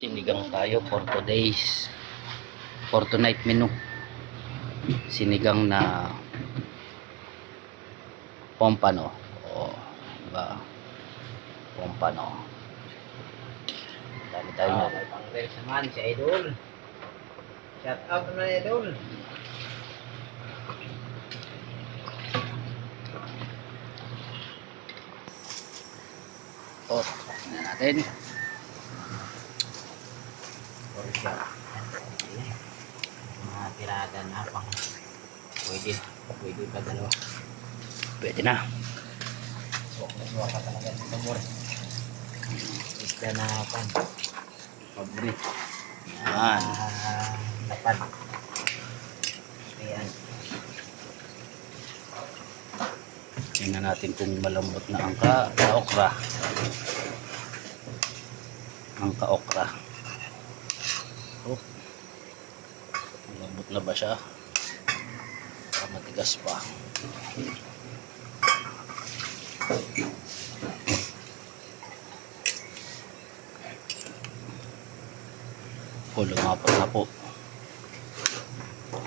Sinigang tayo for today's for tonight menu. Sinigang na pompano. O, diba? Pompano. Dami tayo na. Pang-reels naman si Idol. Shout out naman Idol. O, tingnan natin. Portion. Mga tirada na pang pwede pa dalawa. Pwede na. Suwak pa talaga sa tumor. Isda na pan. Paborito. Yan. Lapad. Ayan. Tingnan natin kung malambot na ang okra. Ang okra. Oh. Malambot na ba siya? Matigas pa. Lumapat na po.